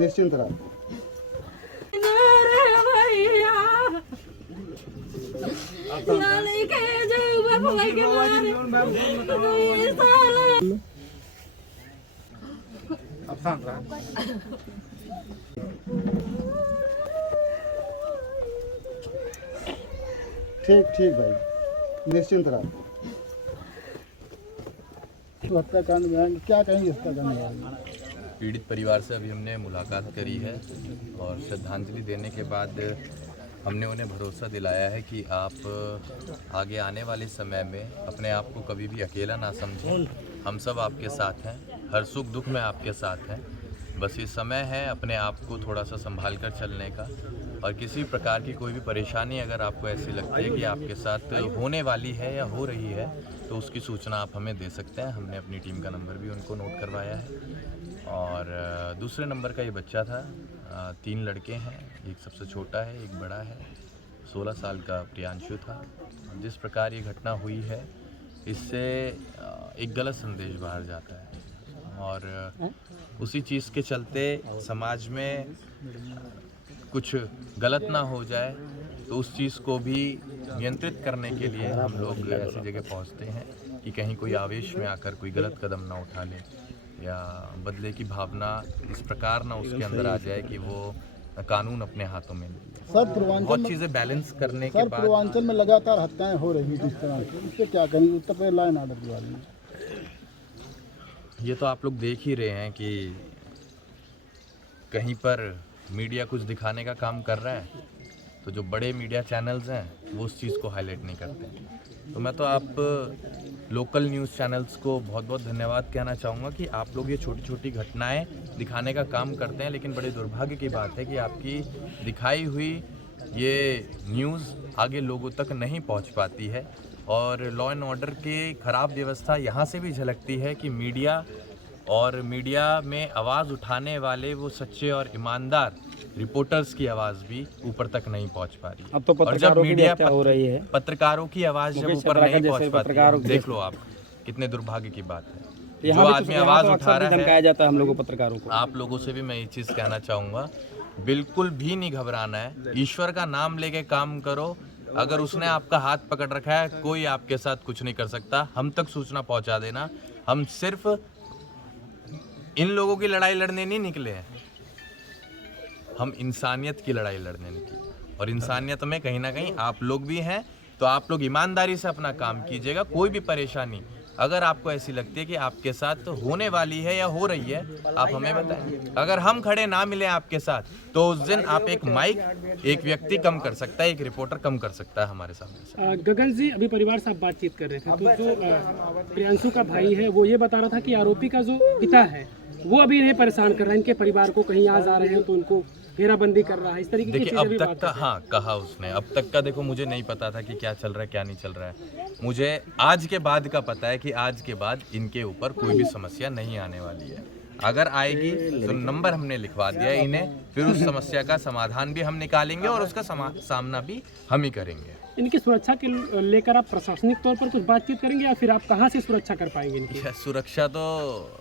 निश्चिंत रहा। अब शांत रहा। ठीक ठीक भाई, निश्चिंत रहा। हत्याकांड में क्या कहेंगे हत्याकांड? पीड़ित परिवार से अभी हमने मुलाकात करी है और श्रद्धांजलि देने के बाद हमने उन्हें भरोसा दिलाया है कि आप आगे आने वाले समय में अपने आप को कभी भी अकेला ना समझें। हम सब आपके साथ हैं, हर सुख दुख में आपके साथ हैं। बस ये समय है अपने आप को थोड़ा सा संभाल कर चलने का, और किसी प्रकार की कोई भी परेशानी अगर आपको ऐसी लगती है कि आपके साथ होने वाली है या हो रही है तो उसकी सूचना आप हमें दे सकते हैं। हमने अपनी टीम का नंबर भी उनको नोट करवाया है। और दूसरे नंबर का ये बच्चा था, 3 लड़के हैं, एक सबसे छोटा है, एक बड़ा है, 16 साल का प्रियांशु था। जिस प्रकार ये घटना हुई है इससे एक गलत संदेश बाहर जाता है और उसी चीज़ के चलते समाज में कुछ गलत ना हो जाए तो उस चीज़ को भी नियंत्रित करने के लिए हम लोग ऐसी जगह पहुंचते हैं कि कहीं कोई आवेश में आकर कोई गलत कदम ना उठा ले या बदले की भावना इस प्रकार ना उसके अंदर आ जाए कि वो कानून अपने हाथों में ले। सर पूर्वांचल बहुत चीज़ें बैलेंस करने के बाद पूर्वांचल में लगातार हत्याएं हो रही हैं, इस तरह से इससे क्या कहेंगे Uttar Pradesh law and order के बारे में? ये तो आप लोग देख ही रहे हैं कि कहीं पर मीडिया कुछ दिखाने का काम कर रहा है तो जो बड़े मीडिया चैनल्स हैं वो उस चीज़ को हाईलाइट नहीं करते। तो मैं तो आप लोकल न्यूज़ चैनल्स को बहुत बहुत धन्यवाद कहना चाहूँगा कि आप लोग ये छोटी छोटी घटनाएं दिखाने का काम करते हैं, लेकिन बड़े दुर्भाग्य की बात है कि आपकी दिखाई हुई ये न्यूज़ आगे लोगों तक नहीं पहुँच पाती है। और लॉ एंड ऑर्डर की ख़राब व्यवस्था यहाँ से भी झलकती है कि मीडिया में आवाज़ उठाने वाले वो सच्चे और ईमानदार रिपोर्टर्स की आवाज़ भी ऊपर तक नहीं पहुंच पा रही। अब तो पत्रकारों की हत्या हो रही है। पत्रकारों की आवाज़ जब ऊपर नहीं पहुंच पाती, देख लो आप कितने दुर्भाग्य की बात है। जो आदमी आवाज़ उठा रहा है, धमकाया जाता है हम लोगों को, पत्रकारों को। आप लोगों से भी मैं ये चीज़ कहना चाहूँगा, बिल्कुल भी नहीं घबराना है। ईश्वर का नाम लेके काम करो। अगर उसने आपका हाथ पकड़ रखा है कोई आपके साथ कुछ नहीं कर सकता। हम तक सूचना पहुँचा देना। हम सिर्फ इन लोगों की लड़ाई लड़ने नहीं निकले हैं, हम इंसानियत की लड़ाई लड़ने निकले। और इंसानियत में कहीं ना कहीं आप लोग भी हैं, तो आप लोग ईमानदारी से अपना काम कीजिएगा। कोई भी परेशानी अगर आपको ऐसी लगती है कि आपके साथ होने वाली है या हो रही है, आप हमें बताएं। अगर हम खड़े ना मिले आपके साथ तो उस दिन आप एक एक व्यक्ति कम कर सकता है, एक रिपोर्टर कम कर सकता है हमारे सामने से। गगन जी, अभी परिवार से आप बातचीत कर रहे थे तो जो प्रियांशु का भाई है वो ये बता रहा था कि आरोपी का जो पिता है वो अभी इन्हें परेशान कर रहा है, इनके परिवार को कहीं आ जा रहे हैं तो उनको घेराबंदी कर रहा है, इस तरीके की देखिए अब तक का, हाँ कहा उसने, अब तक का देखो मुझे नहीं पता था कि क्या चल रहा है क्या नहीं चल रहा है। मुझे आज के बाद का पता है कि आज के बाद इनके ऊपर कोई भी समस्या नहीं आने वाली है। अगर आएगी तो नंबर हमने लिखवा दिया इन्हें, फिर उस समस्या का समाधान भी हम निकालेंगे और उसका सामना भी हम ही करेंगे। इनकी सुरक्षा के लेकर आप प्रशासनिक तौर पर कुछ बातचीत करेंगे या फिर आप कहाँ से सुरक्षा कर पाएंगे इनकी? सुरक्षा तो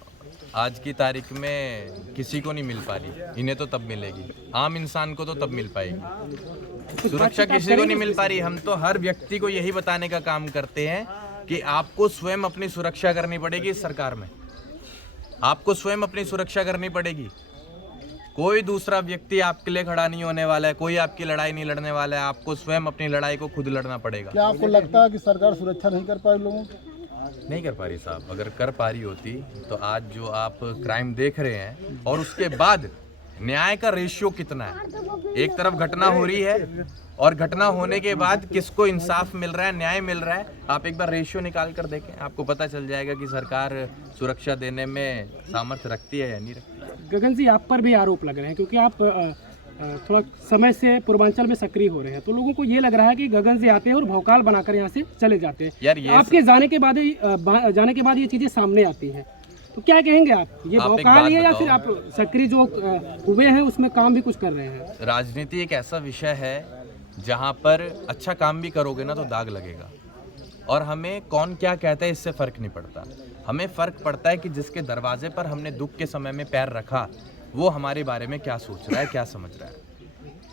आज की तारीख में किसी को नहीं मिल पा रही, इन्हें तो तब मिलेगी, आम इंसान को तो तब मिल पाएगी। सुरक्षा किसी को नहीं मिल पा रही। हम तो हर व्यक्ति को यही बताने का काम करते हैं कि आपको स्वयं अपनी सुरक्षा करनी पड़ेगी। इस सरकार में आपको स्वयं अपनी सुरक्षा करनी पड़ेगी। कोई दूसरा व्यक्ति आपके लिए खड़ा नहीं होने वाला है, कोई आपकी लड़ाई नहीं लड़ने वाला है। आपको स्वयं अपनी लड़ाई को खुद लड़ना पड़ेगा। क्या आपको लगता है कि सरकार सुरक्षा नहीं कर पा रही लोगों की? नहीं कर पा रही साहब। अगर कर पा रही होती तो आज जो आप क्राइम देख रहे हैं और उसके बाद न्याय का रेशियो कितना है, एक तरफ घटना हो रही है और घटना होने के बाद किसको इंसाफ मिल रहा है, न्याय मिल रहा है, आप एक बार रेशियो निकाल कर देखें, आपको पता चल जाएगा कि सरकार सुरक्षा देने में सामर्थ्य रखती है या नहीं रखती। गगन जी, आप पर भी आरोप लग रहे हैं क्योंकि आप थोड़ा समय से पूर्वांचल में सक्रिय हो रहे हैं, तो लोगों को ये लग रहा है कि गगन जी आते हैं और भौकाल बनाकर यहाँ से चले जाते हैं। यार ये आपके जाने के बाद ये चीजें सामने आती हैं, तो क्या कहेंगे आप? ये भौकाल है या फिर आप सक्रिय जो हुए हैं उसमें काम भी कुछ कर रहे हैं? राजनीति एक ऐसा विषय है जहाँ पर अच्छा काम भी करोगे ना तो दाग लगेगा, और हमें कौन क्या कहता है इससे फ़र्क नहीं पड़ता। हमें फ़र्क पड़ता है कि जिसके दरवाजे पर हमने दुख के समय में पैर रखा वो हमारे बारे में क्या सोच रहा है, क्या समझ रहा है।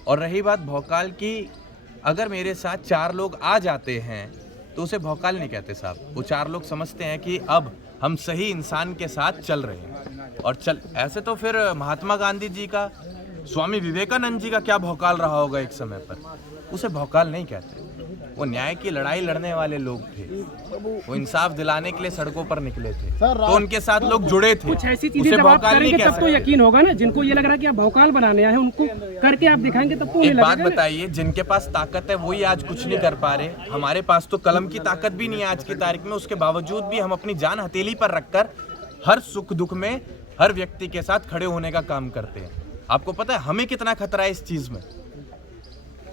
और रही बात भौकाल की, अगर मेरे साथ 4 लोग आ जाते हैं तो उसे भौकाल नहीं कहते साहब। वो 4 लोग समझते हैं कि अब हम सही इंसान के साथ चल रहे हैं। और ऐसे तो फिर महात्मा गांधी जी का, स्वामी विवेकानंद जी का क्या भौकाल रहा होगा एक समय पर, उसे भौकाल नहीं कहते। वो न्याय की लड़ाई लड़ने वाले लोग थे, वो इंसाफ दिलाने के लिए सड़कों पर निकले थे, तो उनके साथ लोग जुड़े थे। कुछ ऐसी चीजें जब आप करेंगे तब तो यकीन होगा ना। जिनको ये लग रहा है कि आप भौकाल बनाने आए हैं, उनको करके आप दिखाएंगे तब तो एक बात बताइए, जिनके पास ताकत है वही आज कुछ नहीं कर पा रहे। हमारे पास तो कलम की ताकत भी नहीं है आज की तारीख में, उसके बावजूद भी हम अपनी जान हथेली पर रखकर हर सुख दुख में हर व्यक्ति के साथ खड़े होने का काम करते हैं। आपको पता है हमें कितना खतरा है इस चीज में?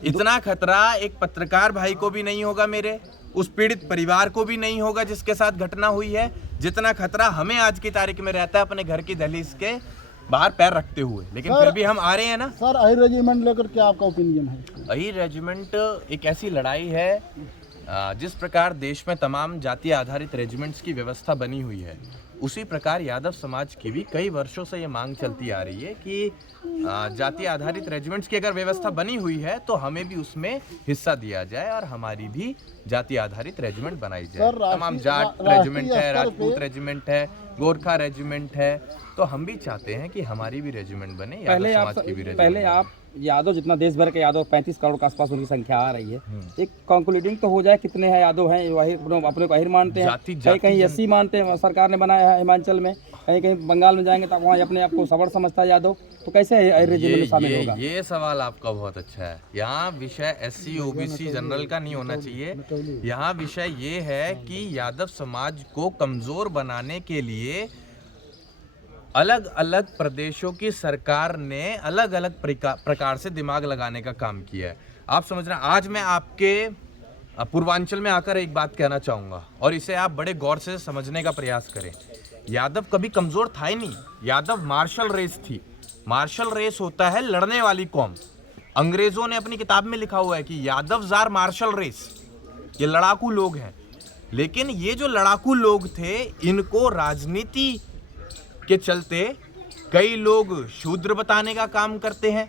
इतना खतरा एक पत्रकार भाई को भी नहीं होगा, मेरे उस पीड़ित परिवार को भी नहीं होगा जिसके साथ घटना हुई है, जितना खतरा हमें आज की तारीख में रहता है अपने घर की दहलीज के बाहर पैर रखते हुए। लेकिन फिर भी हम आ रहे हैं ना। सर अहिर रेजिमेंट लेकर क्या आपका ओपिनियन है? अहिर रेजिमेंट एक ऐसी लड़ाई है, जिस प्रकार देश में तमाम जाति आधारित रेजिमेंट्स की व्यवस्था बनी हुई है, उसी प्रकार यादव समाज की भी कई वर्षों से ये मांग चलती आ रही है कि जाति आधारित रेजिमेंट्स की अगर व्यवस्था बनी हुई है तो हमें भी उसमें हिस्सा दिया जाए और हमारी भी जाति आधारित रेजिमेंट बनाई जाए। तमाम जाट रेजिमेंट है, राजपूत रेजिमेंट है, गोरखा रेजिमेंट है, तो हम भी चाहते हैं कि हमारी भी रेजिमेंट बने, यादव समाज की भी रेजिमेंट। पहले आप यादव, जितना देश भर के यादव 35 करोड़ के आसपास उनकी संख्या आ रही है, एक कंक्लूडिंग तो हो जाए कितने हैं यादव हैं, वही अपने को अहिर मानते हैं, कहीं कहीं एससी मानते हैं, सरकार ने बनाया है हिमाचल में, कहीं कहीं बंगाल में जाएंगे तो वहाँ अपने आप को सवर्ण समझता है यादव, तो कैसे अहिर रेजिमेंट में शामिल होगा? ये सवाल आपका बहुत अच्छा है। यहाँ विषय SC OBC जनरल का नहीं होना चाहिए। यहाँ विषय ये है कि यादव समाज को कमजोर बनाने के लिए अलग अलग प्रदेशों की सरकार ने अलग अलग प्रकार से दिमाग लगाने का काम किया है। आप समझ रहे हैं, आज मैं आपके पूर्वांचल में आकर एक बात कहना चाहूँगा और इसे आप बड़े गौर से समझने का प्रयास करें। यादव कभी कमज़ोर था ही नहीं, यादव मार्शल रेस थी। मार्शल रेस होता है लड़ने वाली कौम। अंग्रेज़ों ने अपनी किताब में लिखा हुआ है कि यादव जार मार्शल रेस, ये लड़ाकू लोग हैं। लेकिन ये जो लड़ाकू लोग थे, इनको राजनीति के चलते कई लोग शूद्र बताने का काम करते हैं,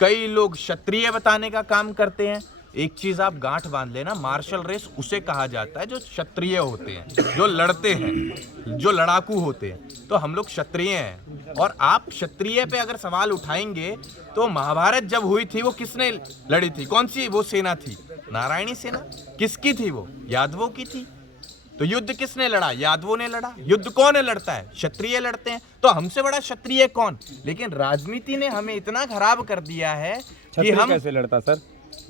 कई लोग क्षत्रिय बताने का काम करते हैं। एक चीज आप गांठ बांध लेना, मार्शल रेस उसे कहा जाता है जो क्षत्रिय होते हैं, जो लड़ते हैं, जो लड़ाकू होते हैं। तो हम लोग क्षत्रिय हैं। और आप क्षत्रिय पे अगर सवाल उठाएंगे तो महाभारत जब हुई थी वो किसने लड़ी थी? कौन सी वो सेना थी? नारायणी सेना। किसकी थी वो? यादवों की थी। तो युद्ध किसने लड़ा? यादवों ने लड़ा। युद्ध कौन लड़ता है? क्षत्रिय लड़ते हैं। तो हमसे बड़ा क्षत्रिय कौन? लेकिन राजनीति ने हमें इतना खराब कर दिया है कि हम कैसे लड़ता सर?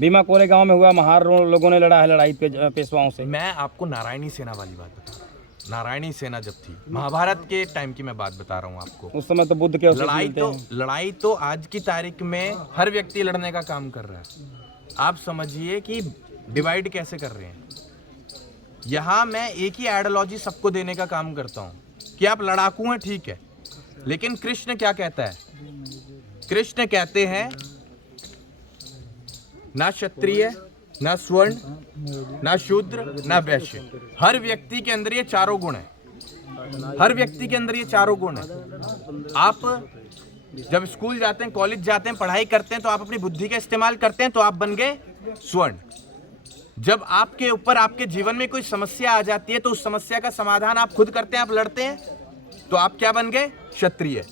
भीमा कोरेगांव में हुआ, महार लोगों ने लड़ा है लड़ाई पेशवाओं से। मैं आपको नारायणी सेना वाली बात बता रहा हूँ। नारायणी सेना जब थी, महाभारत के टाइम की मैं बात बता रहा हूँ आपको। उस समय तो बुद्ध के लड़ाई तो आज की तारीख में हर व्यक्ति लड़ने का काम कर रहा है। आप समझिए कि डिवाइड कैसे कर रहे हैं। यहाँ मैं एक ही आइडियोलॉजी सबको देने का काम करता हूँ कि आप लड़ाकू हैं, ठीक है, लेकिन कृष्ण क्या कहता है? कृष्ण कहते हैं ना क्षत्रिय, ना स्वर्ण, ना शूद्र, ना वैश्य। हर व्यक्ति के अंदर ये चारों गुण है। हर व्यक्ति के अंदर ये चारों गुण है। आप जब स्कूल जाते हैं, कॉलेज जाते हैं, पढ़ाई करते हैं, तो आप अपनी बुद्धि का इस्तेमाल करते हैं, तो आप बन गए स्वर्ण। जब आपके ऊपर, आपके जीवन में कोई समस्या आ जाती है तो उस समस्या का समाधान आप खुद करते हैं, आप लड़ते हैं, तो आप क्या बन गए? क्षत्रिय।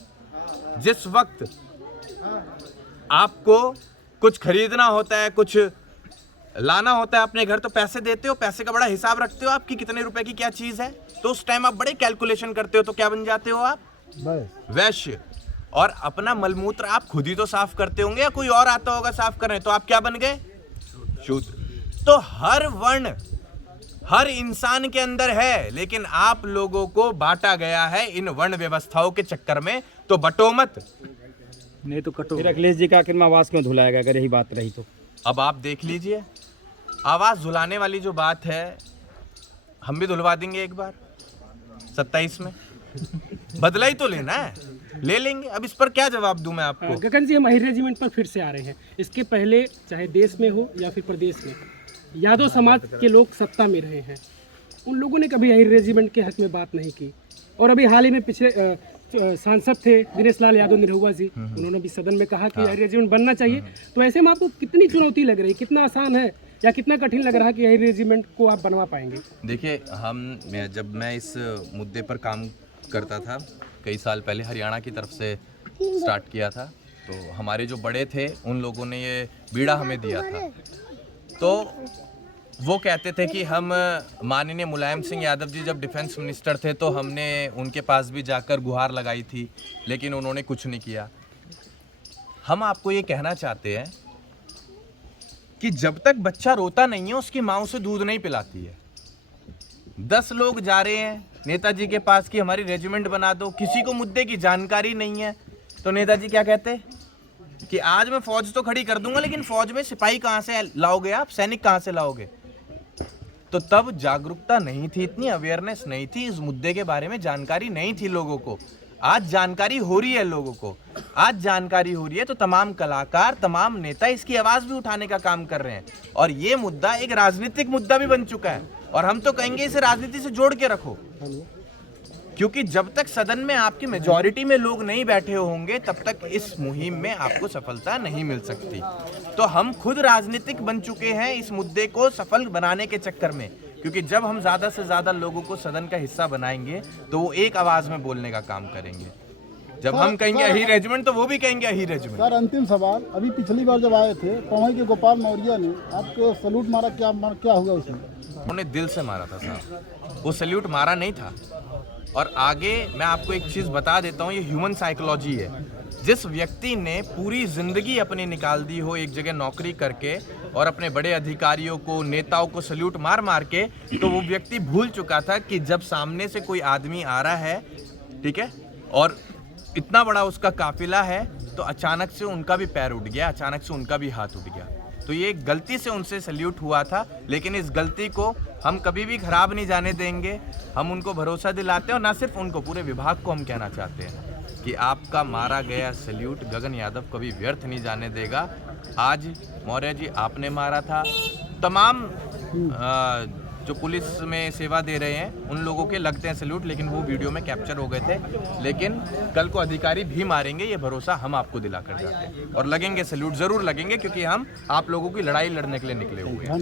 जिस वक्त आपको कुछ खरीदना होता है, कुछ लाना होता है अपने घर, तो पैसे देते हो, पैसे का बड़ा हिसाब रखते हो आपकी कितने रुपए की क्या चीज है, तो उस टाइम आप बड़े कैलकुलेशन करते हो, तो क्या बन जाते हो आप? वैश्य। और अपना मलमूत्र आप खुद ही तो साफ करते होंगे या कोई और आता होगा साफ करने, तो आप क्या बन गए? शूद्र। तो हर वर्ण हर इंसान के अंदर है, लेकिन आप लोगों को बांटा गया है इन वर्ण व्यवस्थाओं के चक्कर में, तो बटो मत, नहीं तो कटो। फिर अखिलेश जी का आखिर में आवाज क्यों धुलाएगा अगर यही बात रही तो? अब आप देख लीजिए, आवाज धुलाने वाली जो बात है हम भी धुलवा देंगे एक बार 27 में। बदला ही तो लेना है, ले लेंगे। अब इस पर क्या जवाब दूं मैं आपको? गगन जी, हम अहिर रेजिमेंट पर फिर से आ रहे हैं। इसके पहले चाहे देश में हो या फिर प्रदेश में, यादव समाज के लोग सत्ता में रहे हैं, उन लोगों ने कभी अहिर रेजिमेंट के हक में बात नहीं की। और अभी हाल ही में पिछले सांसद थे दिनेश लाल यादव निरहुआ जी, उन्होंने भी सदन में कहा कि अहिर रेजिमेंट बनना चाहिए। तो ऐसे में आपको कितनी चुनौती लग रही, कितना आसान है या कितना कठिन लग रहा है कि अहिर रेजिमेंट को आप बनवा पाएंगे? देखिए, जब मैं इस मुद्दे पर काम करता था कई साल पहले, हरियाणा की तरफ से स्टार्ट किया था, तो हमारे जो बड़े थे उन लोगों ने ये बीड़ा हमें दिया था। तो वो कहते थे कि हम माननीय मुलायम सिंह यादव जी जब डिफेंस मिनिस्टर थे तो हमने उनके पास भी जाकर गुहार लगाई थी, लेकिन उन्होंने कुछ नहीं किया। हम आपको ये कहना चाहते हैं कि जब तक बच्चा रोता नहीं है उसकी माँ उसे दूध नहीं पिलाती है। 10 लोग जा रहे हैं नेताजी के पास कि हमारी रेजिमेंट बना दो, किसी को मुद्दे की जानकारी नहीं है, तो नेताजी क्या कहते कि आज मैं फौज तो खड़ी कर दूंगा, लेकिन फौज में सिपाही कहाँ से लाओगे आप, सैनिक कहाँ से लाओगे? तो तब जागरूकता नहीं थी, इतनी अवेयरनेस नहीं थी, इस मुद्दे के बारे में जानकारी नहीं थी लोगों को। आज जानकारी हो रही है लोगों को, आज जानकारी हो रही है, तो तमाम कलाकार, तमाम नेता इसकी आवाज़ भी उठाने का काम कर रहे हैं। और ये मुद्दा एक राजनीतिक मुद्दा भी बन चुका है, और हम तो कहेंगे इसे राजनीति से जोड़ के रखो, क्योंकि जब तक सदन में आपकी मेजॉरिटी में लोग नहीं बैठे होंगे तब तक इस मुहिम में आपको सफलता नहीं मिल सकती। तो हम खुद राजनीतिक बन चुके हैं इस मुद्दे को सफल बनाने के चक्कर में, क्योंकि जब हम ज़्यादा से ज़्यादा लोगों को सदन का हिस्सा बनाएंगे तो वो एक आवाज़ में बोलने का काम करेंगे। जब हम कहेंगे अहिर रेजिमेंट तो वो भी कहेंगे अहिर रेजिमेंट। सर, अंतिम सवाल, अभी पिछली बार जब आए थे पवई के गोपाल मौर्य ने आपको सैल्यूट मारा, क्या हुआ उसमें? उन्होंने दिल से मारा था साहब, वो सैल्यूट मारा नहीं था। और आगे मैं आपको एक चीज़ बता देता हूँ, ये ह्यूमन साइकोलॉजी है। जिस व्यक्ति ने पूरी ज़िंदगी अपनी निकाल दी हो एक जगह नौकरी करके और अपने बड़े अधिकारियों को, नेताओं को सैल्यूट मार मार के, तो वो व्यक्ति भूल चुका था कि जब सामने से कोई आदमी आ रहा है, ठीक है, और इतना बड़ा उसका काफिला है, तो अचानक से उनका भी पैर उठ गया, अचानक से उनका भी हाथ उठ गया। तो ये गलती से उनसे सैल्यूट हुआ था, लेकिन इस गलती को हम कभी भी खराब नहीं जाने देंगे। हम उनको भरोसा दिलाते हैं, और ना सिर्फ उनको, पूरे विभाग को हम कहना चाहते हैं कि आपका मारा गया सैल्यूट गगन यादव कभी व्यर्थ नहीं जाने देगा। आज मौर्य जी आपने मारा था, तमाम जो पुलिस में सेवा दे रहे हैं उन लोगों के लगते हैं सैल्यूट, लेकिन वो वीडियो में कैप्चर हो गए थे। लेकिन कल को अधिकारी भी मारेंगे, ये भरोसा हम आपको दिला कर जाते हैं, और लगेंगे सैल्यूट ज़रूर लगेंगे, क्योंकि हम आप लोगों की लड़ाई लड़ने के लिए निकले हुए हैं।